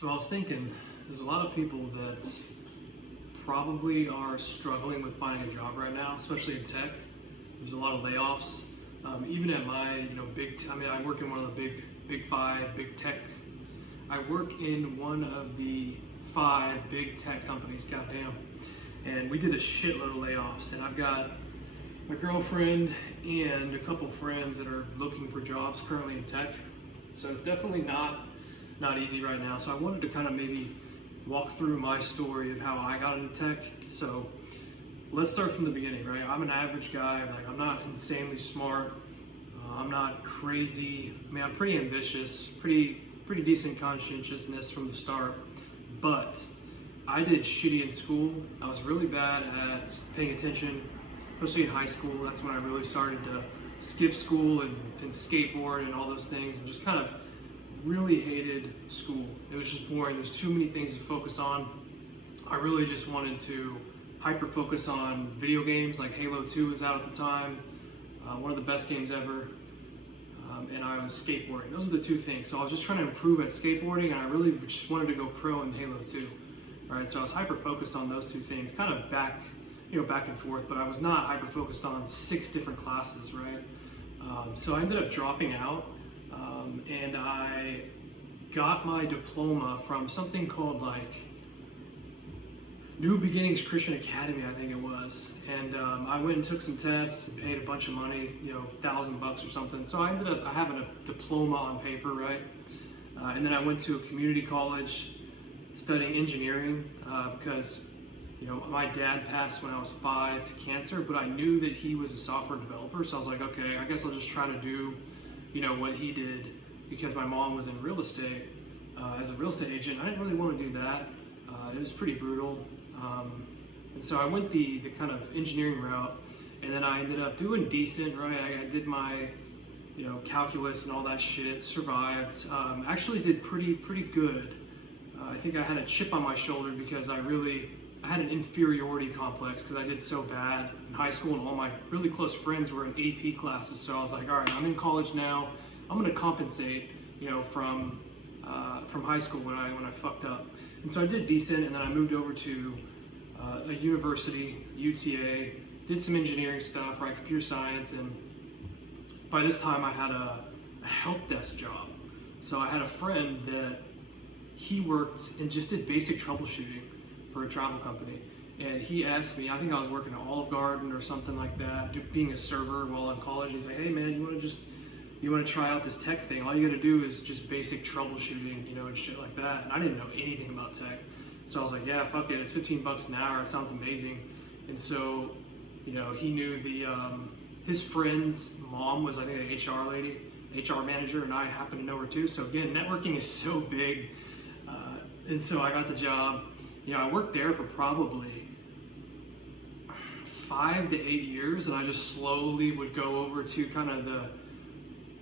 So I was thinking, there's a lot of people that probably are struggling with finding a job right now, especially in tech. There's a lot of layoffs. Even at my, I work in one of the big five, big tech. I work in one of the five big tech companies, goddamn. And we did a shitload of layoffs. And I've got my girlfriend and a couple friends that are looking for jobs currently in tech. So it's definitely not easy right now. So I wanted to kind of maybe walk through my story of how I got into tech. So let's start from the beginning, right? I'm an average guy. Like, I'm not insanely smart. I'm not crazy. I mean, I'm pretty ambitious, pretty decent conscientiousness from the start. But I did shitty in school. I was really bad at paying attention, especially in high school. That's when I really started to skip school and skateboard and all those things, and just kind of really hated school. It was just boring. There's too many things to focus on. I really just wanted to hyper focus on video games. Like Halo 2 was out at the time, one of the best games ever, and I was skateboarding. Those are the two things. So I was just trying to improve at skateboarding, and I really just wanted to go pro in Halo 2. Right? So I was hyper focused on those two things, kind of back and forth, but I was not hyper focused on 6 different classes, right? So I ended up dropping out. And I got my diploma from something called like New Beginnings Christian Academy, I think it was. And I went and took some tests and paid a bunch of money, $1,000 or something. So I ended up having a diploma on paper, right? And then I went to a community college studying engineering because my dad passed when I was 5 to cancer, but I knew that he was a software developer. So I was like, okay, I guess I'll just try to do what he did, because my mom was in real estate as a real estate agent. I didn't really want to do that. It was pretty brutal. And so I went the kind of engineering route, and then I ended up doing decent, right? I did my, calculus and all that shit, survived. Actually did pretty good. I think I had a chip on my shoulder because I had an inferiority complex because I did so bad in high school, and all my really close friends were in AP classes. So I was like, all right, I'm in college now. I'm going to compensate, from high school when I fucked up. And so I did decent, and then I moved over to a university, UTA, did some engineering stuff, right, computer science, and by this time I had a help desk job. So I had a friend that he worked and just did basic troubleshooting for a travel company. And he asked me, I think I was working at Olive Garden or something like that, being a server while in college. He's like, hey man, you want to try out this tech thing? All you got to do is just basic troubleshooting, and shit like that. And I didn't know anything about tech. So I was like, yeah, fuck it, it's $15 an hour, it sounds amazing. And so, he knew his friend's mom was, I think, an HR lady, HR manager, and I happened to know her too. So again, networking is so big. And so I got the job. I worked there for probably 5 to 8 years, and I just slowly would go over to kind of the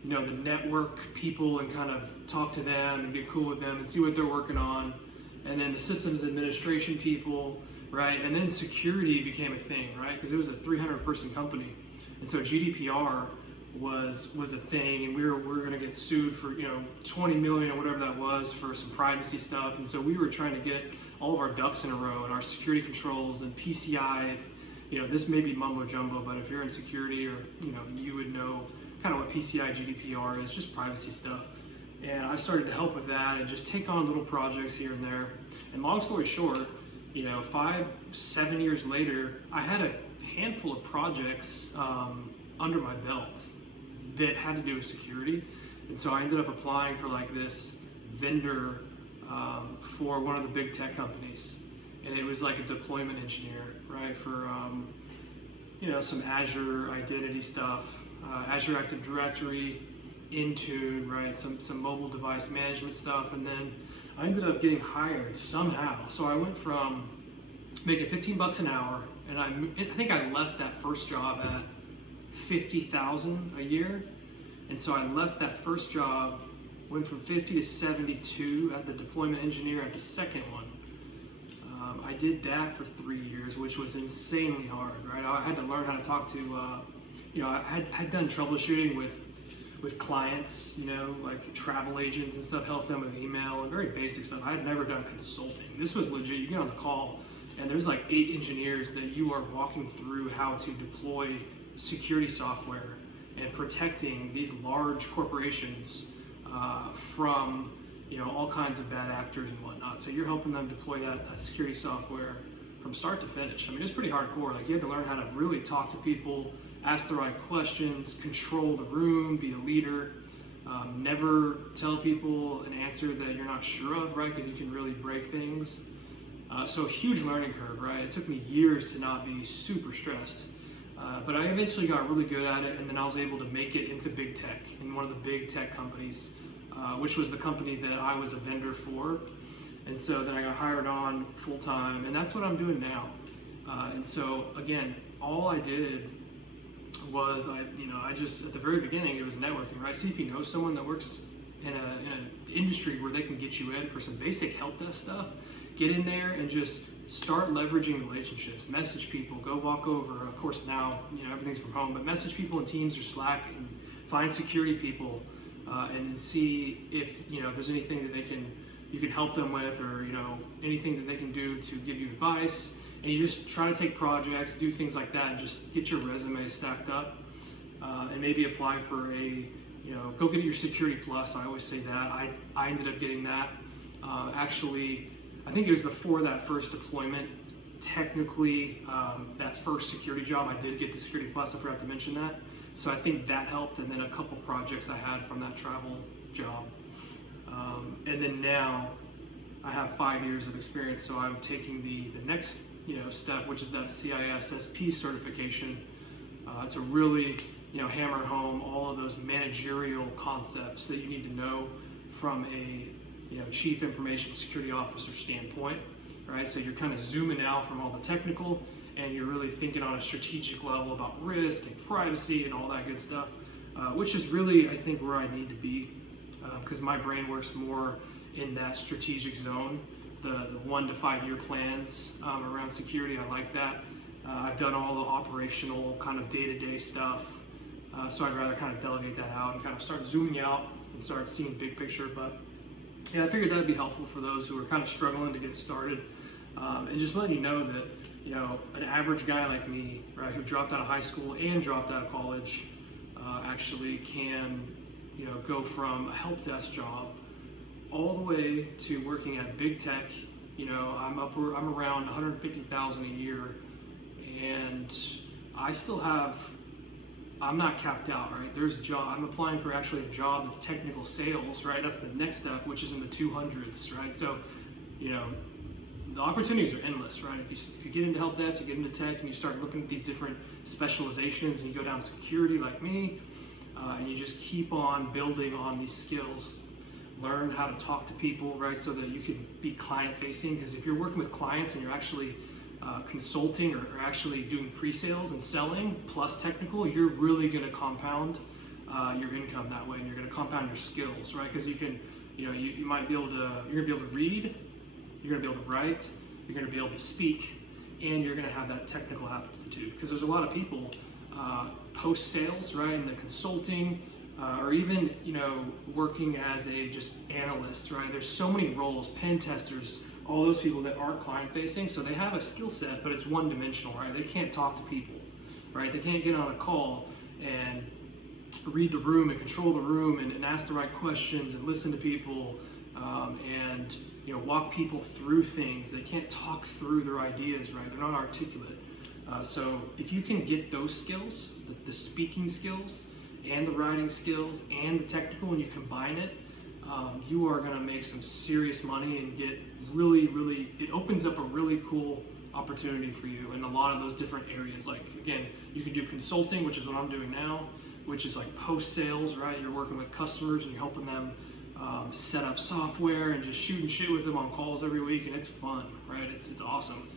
network people and kind of talk to them and get cool with them and see what they're working on. And then the systems administration people, right? And then security became a thing, right? Because it was a 300-person company. And so GDPR was a thing, and we were going to get sued for, 20 million or whatever that was for some privacy stuff. And so we were trying to get all of our ducks in a row and our security controls and PCI. This may be mumbo jumbo, but if you're in security, or you would know kind of what PCI GDPR is, just privacy stuff. And I started to help with that and just take on little projects here and there. And long story short, 5-7 years later, I had a handful of projects under my belt that had to do with security. And so I ended up applying for like this vendor for one of the big tech companies. And it was like a deployment engineer, right, for some Azure identity stuff, Azure Active Directory, Intune, right, some mobile device management stuff. And then I ended up getting hired somehow. So I went from making $15 an hour, and I think I left that first job at $50,000 a year. And so I left that first job, went from 50 to 72 at the deployment engineer at the second one. I did that for 3 years, which was insanely hard, right? I had to learn how to talk to, I had done troubleshooting with with clients, like travel agents and stuff, help them with email and very basic stuff. I had never done consulting. This was legit. You get on the call and there's like 8 engineers that you are walking through how to deploy security software and protecting these large corporations from all kinds of bad actors and whatnot. So you're helping them deploy that security software from start to finish. I mean, it's pretty hardcore. Like, you have to learn how to really talk to people, ask the right questions, control the room, be a leader, never tell people an answer that you're not sure of, right? Because you can really break things. So a huge learning curve, right? It took me years to not be super stressed. But I eventually got really good at it, and then I was able to make it into big tech, in one of the big tech companies, which was the company that I was a vendor for. And so then I got hired on full time, and that's what I'm doing now. And so again, all I did was I just, at the very beginning, it was networking, right? See if you know someone that works in an industry where they can get you in for some basic help desk stuff. Get in there and just start leveraging relationships. Message people, go walk over. Of course now, everything's from home, but message people in Teams or Slack and find security people and see if there's anything that you can help them with, or anything that they can do to give you advice. And you just try to take projects, do things like that, and just get your resume stacked up, and maybe apply for go get your Security Plus. I always say that. I ended up getting that. Actually, I think it was before that first deployment. Technically, that first security job, I did get the Security Plus. I forgot to mention that. So I think that helped, and then a couple projects I had from that travel job. And then now I have 5 years of experience, so I'm taking the next step, which is that CISSP certification, to really hammer home all of those managerial concepts that you need to know from a chief information security officer standpoint, right? So you're kind of zooming out from all the technical, and you're really thinking on a strategic level about risk and privacy and all that good stuff, which is really, I think, where I need to be, because my brain works more in that strategic zone, the 1 to 5 year plans around security. I like that. I've done all the operational kind of day-to-day stuff, so I'd rather kind of delegate that out and kind of start zooming out and start seeing big picture. But yeah, I figured that would be helpful for those who are kind of struggling to get started, and just letting you know that an average guy like me, right, who dropped out of high school and dropped out of college, actually can go from a help desk job all the way to working at big tech. I'm around 150,000 a year, and I'm not capped out, right? There's a job. I'm applying for actually a job that's technical sales, right? That's the next step, which is in the 200s, right? So, the opportunities are endless, right? If you get into help desk, you get into tech, and you start looking at these different specializations, and you go down security like me, and you just keep on building on these skills. Learn how to talk to people, right? So that you can be client-facing. Because if you're working with clients and you're actually consulting or actually doing pre-sales and selling plus technical, you're really going to compound your income that way, and you're going to compound your skills, right? Because you can, you might be able to, you're going to be able to read, you're going to be able to write, you're going to be able to speak, and you're going to have that technical aptitude. Because there's a lot of people post-sales, right, in the consulting, or even working as a just analyst, right? There's so many roles, pen testers, all those people that aren't client-facing, so they have a skill set, but it's one-dimensional, right? They can't talk to people, right? They can't get on a call and read the room and control the room and ask the right questions and listen to people, and walk people through things. They can't talk through their ideas, right? They're not articulate. So if you can get those skills, the speaking skills and the writing skills and the technical, and you combine it, you are going to make some serious money and get really, it opens up a really cool opportunity for you in a lot of those different areas. Like, again, you can do consulting, which is what I'm doing now, which is like post-sales, right? You're working with customers and you're helping them set up software and just shooting shit with them on calls every week, and it's fun, right? It's awesome.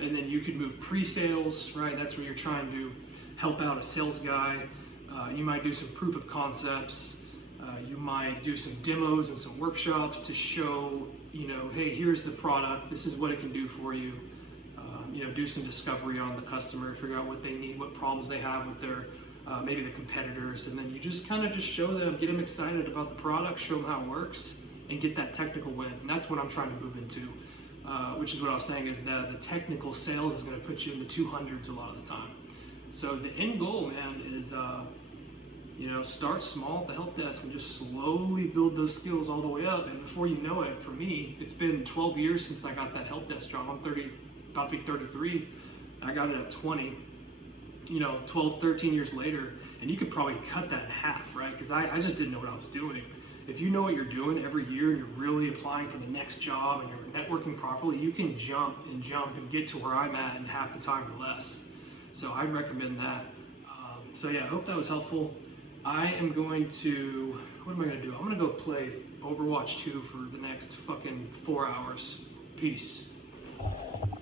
And then you could move pre-sales, right? That's where you're trying to help out a sales guy. You might do some proof of concepts. You might do some demos and some workshops to show, hey, here's the product. This is what it can do for you. Do some discovery on the customer, figure out what they need, what problems they have with their maybe the competitors, and then you just kind of just show them, get them excited about the product, show them how it works, and get that technical win. And that's what I'm trying to move into, which is what I was saying is that the technical sales is going to put you in the 200s a lot of the time. So the end goal, man, is start small at the help desk and just slowly build those skills all the way up. And before you know it, for me, it's been 12 years since I got that help desk job. I'm 30, about to be 33. I got it at 20. 12, 13 years later, and you could probably cut that in half, right? Because I just didn't know what I was doing. If you know what you're doing every year and you're really applying for the next job and you're networking properly, you can jump and get to where I'm at in half the time or less. So I'd recommend that. So yeah, I hope that was helpful. I am going to, what am I going to do? I'm going to go play Overwatch 2 for the next fucking 4 hours. Peace.